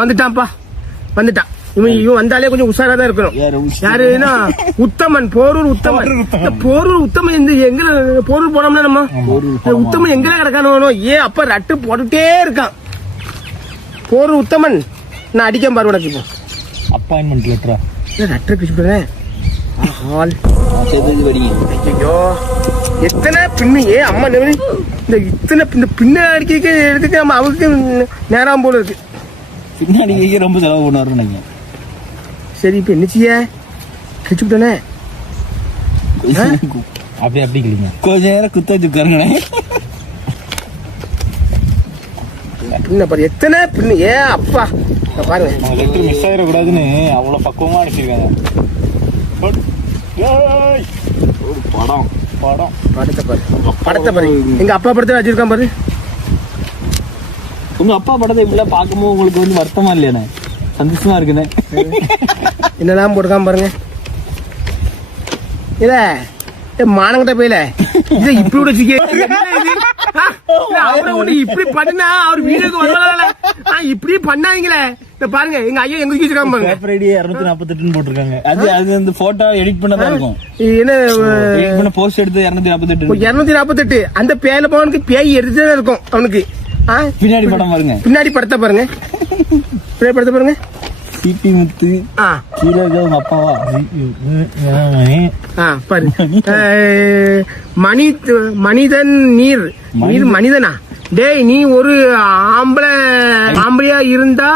வந்துட்டான்ப்பா, வந்துட்டான். இவன் வந்தாலே கொஞ்சம் உஷாரா தான் இருக்கணும். யாருன்னா உத்தமன், போரூர் உத்தமன். போரூர் உத்தமன் எங்க போரூர் போனோம்னா நம்ம உத்தமன் எங்க கிடக்கானோ அப்ப ரட்டு போட்டுட்டே இருக்கான். போரூர் உத்தமன் நான் அடிக்க பாரு உனக்கு. இப்போ அப்பாயின்மெண்ட் லெட்டரா லெட்டர் பிடிச்சுடுறேன். ஐயோ எத்தனை பின்னு அம்மா இந்த இத்தனை இந்த பின்ன அடிக்க எடுத்துட்டு நம்ம அவருக்கு நேரம் போல இருக்கு. பின்னாடி ரொம்ப செலவு பண்ணுவாரு. சரி இப்ப என்ன செய்ய கிழிச்சுட்டானே அப்படி அப்படி கிளிங்க கொஞ்ச நேரம் குத்த வச்சுக்காருங்களே. பாரு எத்தனை பின்னு அப்பா பாருங்க. லெட்டர் மிஸ் ஆயிடக்கூடாதுன்னு அவ்வளவு பக்குவமா அடிச்சிருக்காங்க. ஒரு படம் படம் படத்தை பாரு, படத்தை பாரு. எங்க அப்பா படத்தை வச்சிருக்கான் பாரு. உங்க அப்பா படத்தை இப்படிலாம் பார்க்கும்போது உங்களுக்கு வந்து வருத்தமா இல்லையானே? சந்தோஷமா இருக்குண்ணே. என்னெல்லாம் போட்டுக்காம பாருங்க. இல்ல மானங்கிட்ட போயில இத இப்படி வச்சுக்க அவரை ஒண்ணு இப்படி பண்ணா அவர் வீட்டுக்கு வரல. இப்படி பண்ணாங்களே பாருங்க. எங்க ஐயா எங்க வச்சிருக்காம பாருங்க. பேப்பர் ஐடி 248 போட்டிருக்காங்க. அது அந்த போட்டோ எடிட் பண்ணதா இருக்கும். என்ன எடிட் பண்ண போஸ்ட் எடுத்து 248 அந்த பேல பவனுக்கு பேய் எடுத்துதான் இருக்கும் அவனுக்கு. பின்னாடி படம் பாருங்க, பின்னாடி படத்தை பாருங்க, பின்னாடி படத்தை பாருங்க. சிபி முத்து கீழே உங்க அப்பாவா பாரு. மனிதன் நீர் நீர் மனிதனா? டேய் நீ ஒரு ஆம்பளையா இருந்தா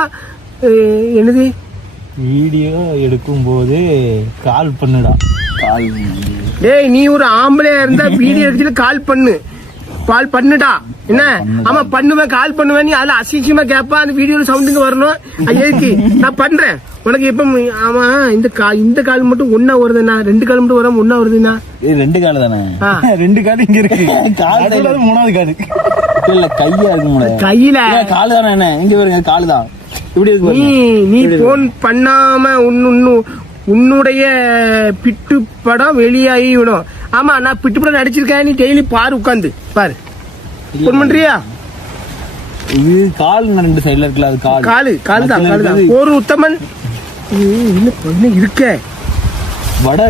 என்னது வீடியோ எடுக்கும் போது கால் பண்ணுடா. கால் டேய் நீ ஒரு ஆம்பளையா இருந்தா வீடியோ எடுத்துட்டு கால் பண்ணுடா. என்ன ஆமா பண்ணுவேன், கால் பண்ணுவேன். நீ அதுல அசிங்கமா கேப்பா, அந்த வீடியோல சவுண்டுங்க வரணும். எதுக்கு நான் பண்றேன் உனக்கு எப்ப? ஆமா இந்த கால் மட்டும் ஒன்னா வருதுண்ணா, 2 கால் மட்டும் வராம ஒன்னா வருதுண்ணா. 2 கால் தானே? 2 கால் இங்க இருக்கு. கால் 3வது கால் இல்ல, கையா இருக்கு. கையில கால் தானே? என்ன இங்க பாருங்க, கால் தான். இப்படி இருக்கு. நீ போன் பண்ணாம உன்னுடைய பிட்டு படம் வெளியாகி விடும். ஆமா நான் பிட்டு படம் நடிச்சிருக்கேன். நீ டெய்லி பாரு, உட்காந்து பாரு. போன் பண்றியா? இது கால் 2 சைடுல இருக்குல்ல, அது கால் தான். ஒரு உத்தமன் இன்னும் இருக்க வட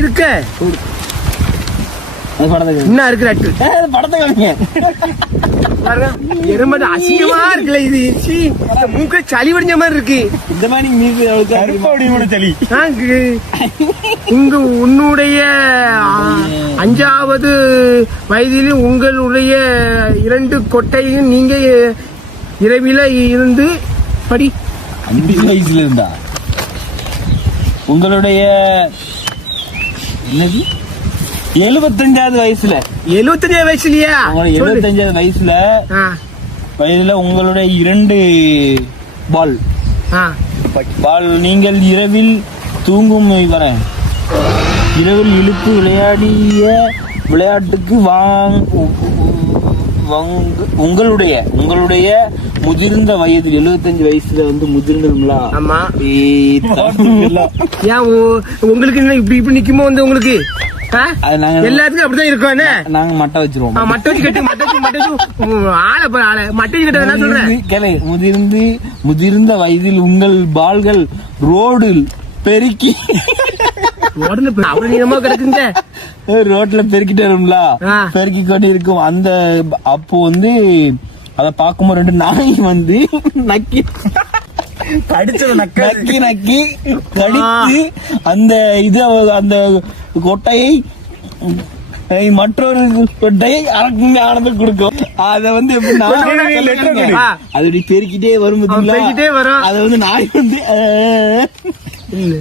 இருக்க என்ன இருக்கு படத்தை காமிங்க. எறும்பு அசிங்கமா இருக்குல்ல இது. மூக்க சளி வடிஞ்ச மாதிரி இருக்கு. இந்த மாதிரி சளி இங்கு உன்னுடைய 5வது வயதில் உங்களுடைய 2 கொட்டையும் நீங்க இரவில இருந்து படி. 5 வயசுல இருந்தா உங்களுடைய என்னது 75வது வயசுல 75 வயசுலயா? 75வது வயதுல உங்களுடைய 2 பால் நீங்கள் இரவில் தூங்கும் இரவில் இழுப்பு விளையாடிய விளையாட்டுக்கு உங்களுடைய முதிர்ந்த வயதில் 75 வயசுல வந்து முதிர்ந்தா. ஆமா ஏன் உங்களுக்கு இப்படி நிக்குமோ வந்து உங்களுக்கு எல்லாத்துக்கும் அப்படிதான் இருக்கும். நாங்க மட்டை வச்சிருவோம். மட்டை வச்சு கட்டு, மட்டை வச்சு கட்ட சொல்றேன். முதிர்ந்த வயதில் உங்கள் பால்கள் ரோடில் பெருக்கி கிடக்குங்க. ரோட்ல பெருக்கிட்டு வரும்ல, பெருக்கி கொண்டு இருக்கும். அந்த அப்போ வந்து அத பாக்கும்போது 2 நாய் வந்து நக்கி நக்கி கடித்து அந்த அந்த கொட்டையை மற்றொரு கொட்டையை ஆனந்தம் கொடுக்கும். அத வந்து அது பெருக்கிட்டே வரும். அத வந்து நாய் வந்து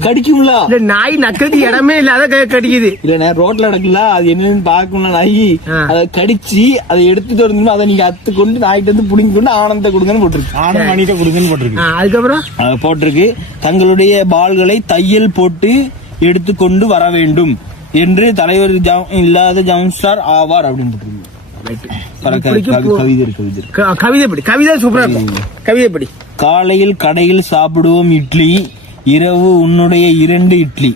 கடிக்கும்ல. நாய் நக்கிறது இடமே இல்லாத கடிக்குது. இல்ல ரோட்ல நடக்கல, அது என்னன்னு பாக்கணும்ல. நாய் அதை கடிச்சு அதை எடுத்துட்டு வந்து அதை நீங்க அத்து கொண்டு நாய்கிட்ட இருந்து புடிங்கி கொண்டு ஆனந்த கொடுங்கன்னு போட்டிருக்கு. ஆனந்த மணிட்ட கொடுங்கன்னு போட்டிருக்கு. அதுக்கப்புறம் போட்டிருக்கு தங்களுடைய பால்களை தையல் போட்டு எடுத்துக்கொண்டு வர வேண்டும் என்று தலைவர் இல்லாத ஜவுன்ஸ்டார் ஆவார் அப்படின்னு கவிதை சூப்பரா இருக்கும். கவிதை படி. காலையில் கடையில் சாப்பிடுவோம் இட்லி, இரவு உன்னுடைய 2 இட்லி.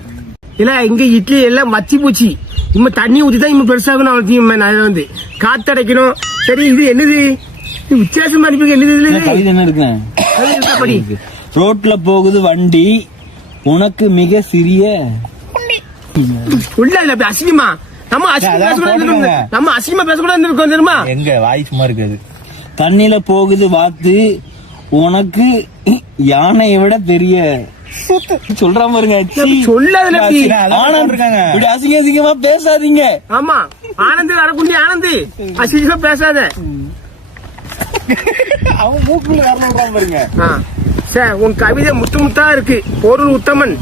இல்ல இங்க இட்லி எல்லாம் மச்சி பூச்சி. இம்ம தண்ணி ஊத்திதான் இம்ம பெருசாகணும். அவசியம் வந்து காத்தடைக்கணும். சரி இது என்னது வித்தியாசமா இருக்கு? என்னது கவிதை என்ன இருக்கு? அப்படி ரோட்ல போகுது வண்டி உனக்கு மிக சிறிய உள்ள இல்ல அப்படி அசிங்கமா நம்ம அசிங்கமா பேசக்கூடாது நம்ம அசிங்கமா பேசக்கூடாது இருக்கோம் தெரியுமா எங்க வாய் சும்மா இருக்காது. தண்ணில போகுது வாத்து உனக்கு யானையை விட பெரிய சொல்ற பாருங்க. சொல்லாதுல அப்படி. ஆனந்த் இருக்காங்க இப்படி அசிங்க அசிங்கமா பேசாதீங்க. ஆமா ஆனந்த் வரக்குண்டி ஆனந்த் அசிங்கமா பேசாத. அவன் மூக்குள்ள வரணும் பாருங்க. சார் உன் கவிதை முத்து முத்தா இருக்கு. பொருள் உத்தமன்